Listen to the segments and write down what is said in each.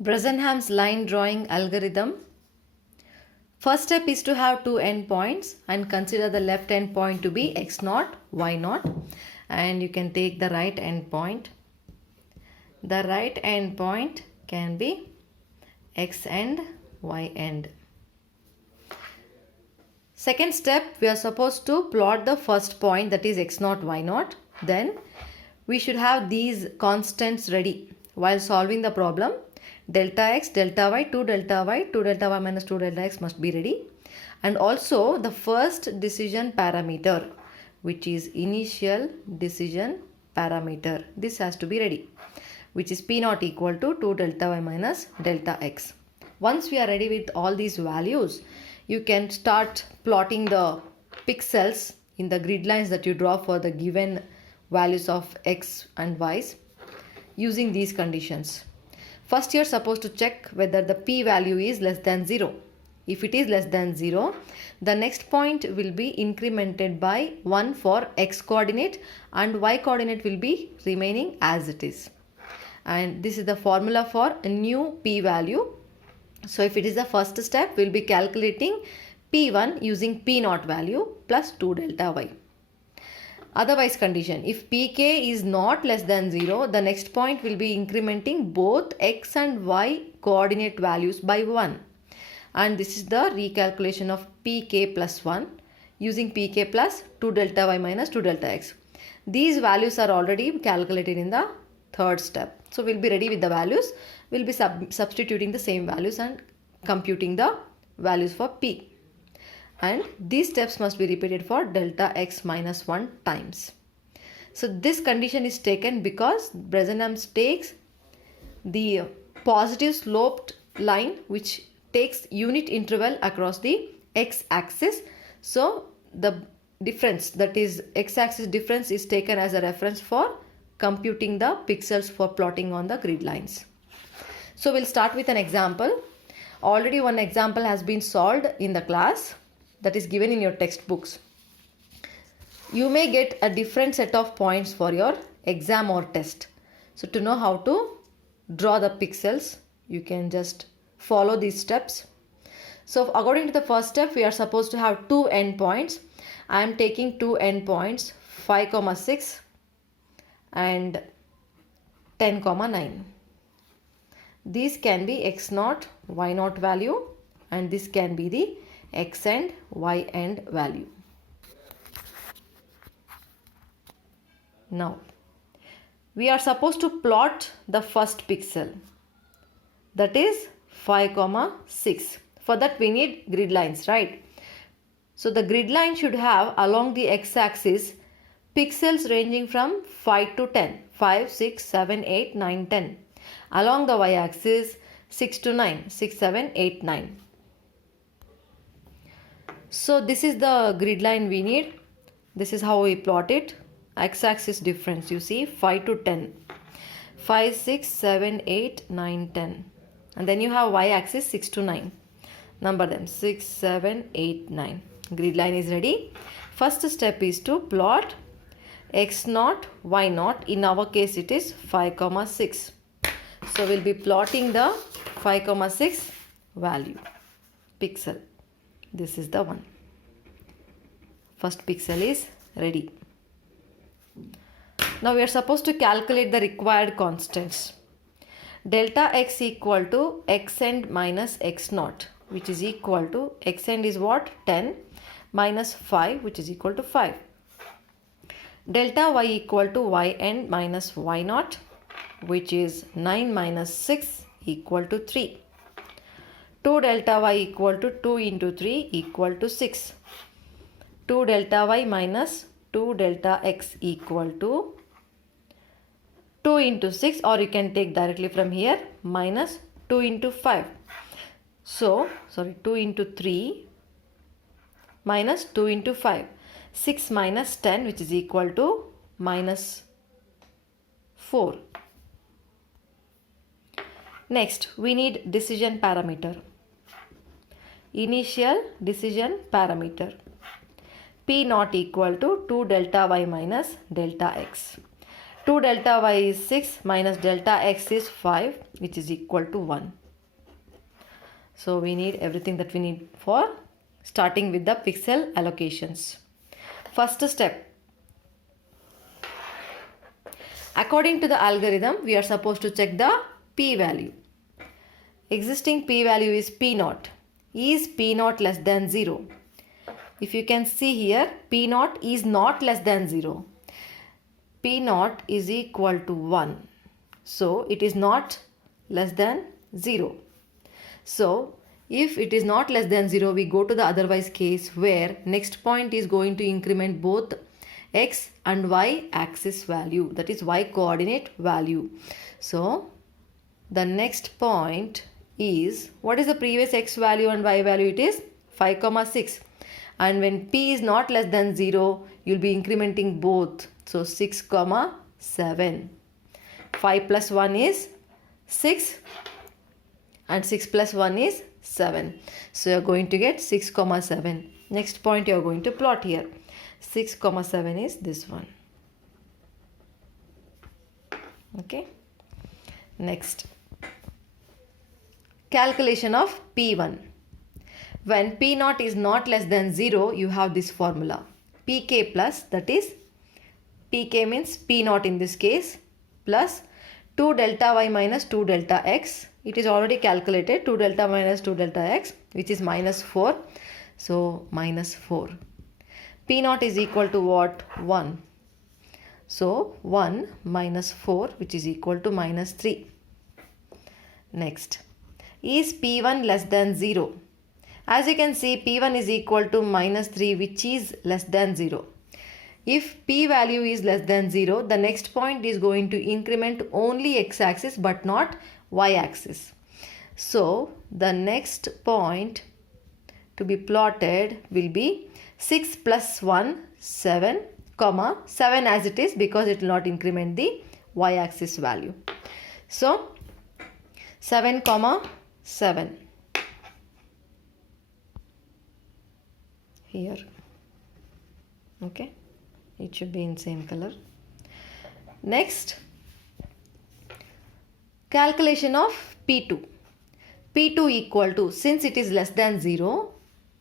Bresenham's line drawing algorithm. First step is to have two endpoints and consider the left endpoint to be x0, y0, and you can take the right endpoint. The right endpoint can be x end, y end. Second step, we are supposed to plot the first point, that is x0, y0. Then we should have these constants ready while solving the problem. Delta x, delta y, 2 delta y, 2 delta y minus 2 delta x must be ready. And also the first decision parameter, which is initial decision parameter. This has to be ready, which is p naught equal to 2 delta y minus delta x. Once we are ready with all these values, you can start plotting the pixels in the grid lines that you draw for the given values of x and y's using these conditions. First, you are supposed to check whether the p value is less than 0. If it is less than 0, the next point will be incremented by 1 for x coordinate and y coordinate will be remaining as it is. And this is the formula for a new p value. So if it is the first step, we will be calculating p1 using p naught value plus 2 delta y. Otherwise condition, if pk is not less than 0, the next point will be incrementing both x and y coordinate values by 1. And this is the recalculation of pk plus 1 using pk plus 2 delta y minus 2 delta x. These values are already calculated in the third step. So we'll be ready with the values. We'll be substituting the same values and computing the values for p. And these steps must be repeated for delta x minus 1 times. So this condition is taken because Bresenham takes the positive sloped line which takes unit interval across the x-axis. So the difference, that is x-axis difference, is taken as a reference for computing the pixels for plotting on the grid lines. So we'll start with an example. Already one example has been solved in the class that is given in your textbooks. You may get a different set of points for your exam or test. So to know how to draw the pixels, you can just follow these steps. So according to the first step, we are supposed to have two endpoints. I am taking two endpoints 5, 6 and 10, 9. These can be x0, y0 value, and this can be the x and y end value. Now we are supposed to plot the first pixel, that is 5, 6. For that we need grid lines, right? So the grid line should have along the x-axis pixels ranging from 5 to 10, 5, 6, 7, 8, 9, 10. Along the y-axis 6 to 9, 6, 7, 8, 9. So this is the grid line we need. This is how we plot it. X-axis difference, you see 5 to 10. 5, 6, 7, 8, 9, 10. And then you have y-axis 6 to 9. Number them 6, 7, 8, 9. Grid line is ready. First step is to plot x0, y0. In our case it is 5, 6. So we'll be plotting the 5, 6 value pixel. This is the one. First pixel is ready. Now we are supposed to calculate the required constants. Delta x equal to x end minus x0, which is equal to x end is what? 10 minus 5, which is equal to 5. Delta y equal to y end minus y0, which is 9 minus 6 equal to 3. 2 delta y equal to 2 into 3 equal to 6. 2 delta y minus 2 delta x equal to 2 into 6, or you can take directly from here, minus 2 into 5. So, 2 into 3 minus 2 into 5. 6 minus 10, which is equal to minus 4. Next, we need decision parameter. Initial decision parameter. P naught equal to 2 delta y minus delta x. 2 delta y is 6 minus delta x is 5, which is equal to 1. So we need everything that we need for starting with the pixel allocations. First step. According to the algorithm, we are supposed to check the p-value. Existing p-value is p0. Is p0 less than 0? If you can see here, p0 is not less than 0. p0 is equal to 1. So it is not less than 0. So if it is not less than 0, we go to the otherwise case where next point is going to increment both x and y axis value, that is y coordinate value. So the next point is, what is the previous x value and y value? It is 5, 6. And when p is not less than 0, you will be incrementing both. So 6, 7. 5 plus 1 is 6 and 6 plus 1 is 7. So you are going to get 6, 7. Next point you are going to plot here. 6, 7 is this one. Okay. Next. Calculation of P1. When P0 is not less than 0, you have this formula. Pk plus, that is, Pk means P0 in this case, plus 2 delta y minus 2 delta x. It is already calculated, 2 delta minus 2 delta x, which is minus 4. So minus 4. P0 is equal to what? 1. So 1 minus 4, which is equal to minus 3. Next. Is P1 less than 0? As you can see, P1 is equal to minus 3, which is less than 0. If P value is less than 0, the next point is going to increment only x-axis but not y-axis. So the next point to be plotted will be 6 plus 1, 7, 7 as it is, because it will not increment the y-axis value. So 7, 7. Here. Okay. It should be in same color. Next. Calculation of P2. P2 equal to, since it is less than 0,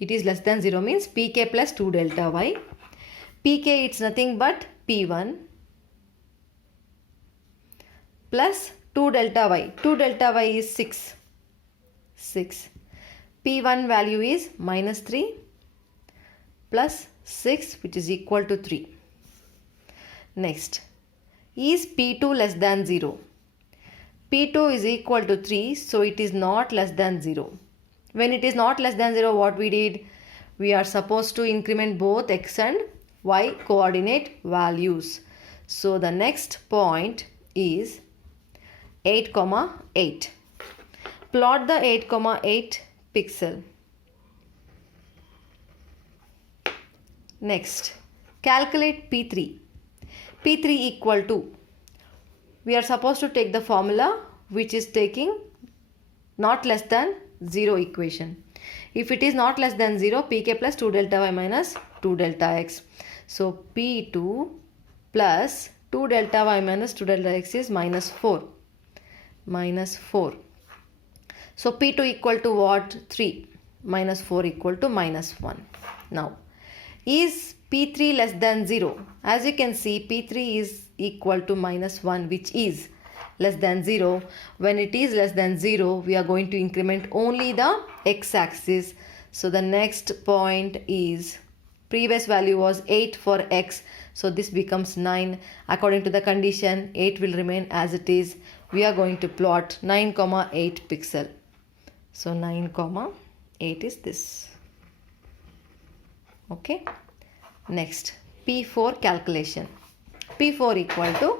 it is less than 0 means Pk plus 2 delta y. Pk, it's nothing but P1 plus 2 delta y. 2 delta y is 6. 6. P1 value is minus 3 plus 6, which is equal to 3. Next. Is P2 less than 0? P2 is equal to 3, so it is not less than 0. When it is not less than 0, what we did? We are supposed to increment both x and y coordinate values. So the next point is 8, 8. Plot the 8, 8 pixel. Next, calculate P3. P3 equal to, we are supposed to take the formula which is taking not less than 0 equation. If it is not less than 0, Pk plus 2 delta y minus 2 delta x. So P2 plus 2 delta y minus 2 delta x is minus 4. Minus 4. So P2 equal to what? 3. Minus 4 equal to minus 1. Now, is P3 less than 0? As you can see, P3 is equal to minus 1, which is less than 0. When it is less than 0, we are going to increment only the x-axis. So the next point is, previous value was 8 for x. So this becomes 9. According to the condition, 8 will remain as it is. We are going to plot 9, 8 pixel. So 9, 8 is this. Okay. Next, P4 calculation. P4 equal to,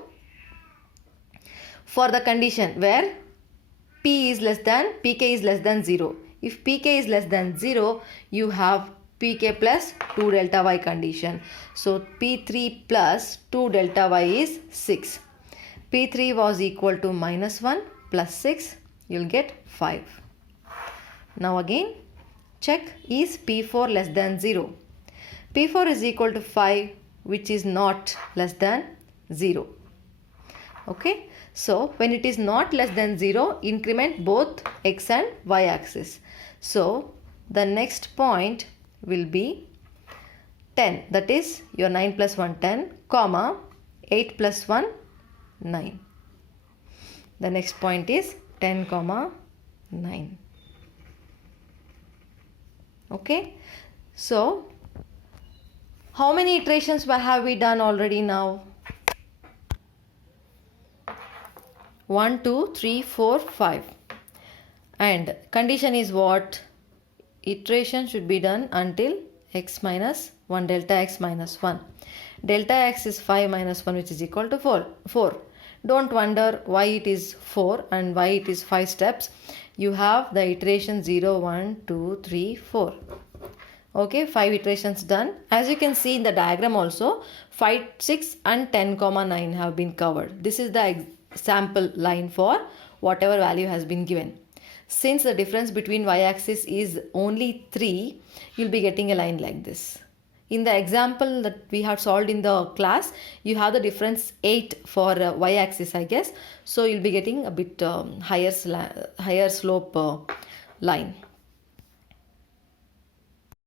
for the condition where P is less than, Pk is less than 0. If Pk is less than 0, you have Pk plus 2 delta y condition. So P3 plus 2 delta y is 6. P3 was equal to minus 1 plus 6. You will get 5. Now again, check, is P4 less than 0? P4 is equal to 5, which is not less than 0. Okay, so when it is not less than 0, increment both x and y axis. So the next point will be 10, that is your 9 plus 1 10, comma 8 plus 1 9. The next point is 10 comma 9. Okay, so how many iterations have we done already now? 1 2 3 4 5, and condition is what? Iteration should be done until x minus 1, delta x minus 1. Delta x is 5 minus 1, which is equal to 4. Don't wonder why it is 4 and why it is 5 steps. You have the iteration 0 1 2 3 4. Okay, 5 iterations done. As you can see in the diagram also, 5 6 and 10 comma 9 have been covered. This is the sample line for whatever value has been given. Since the difference between y-axis is only 3, you'll be getting a line like this. In the example that we have solved in the class, you have the difference 8 for y-axis, I guess. So you'll be getting a bit higher slope line.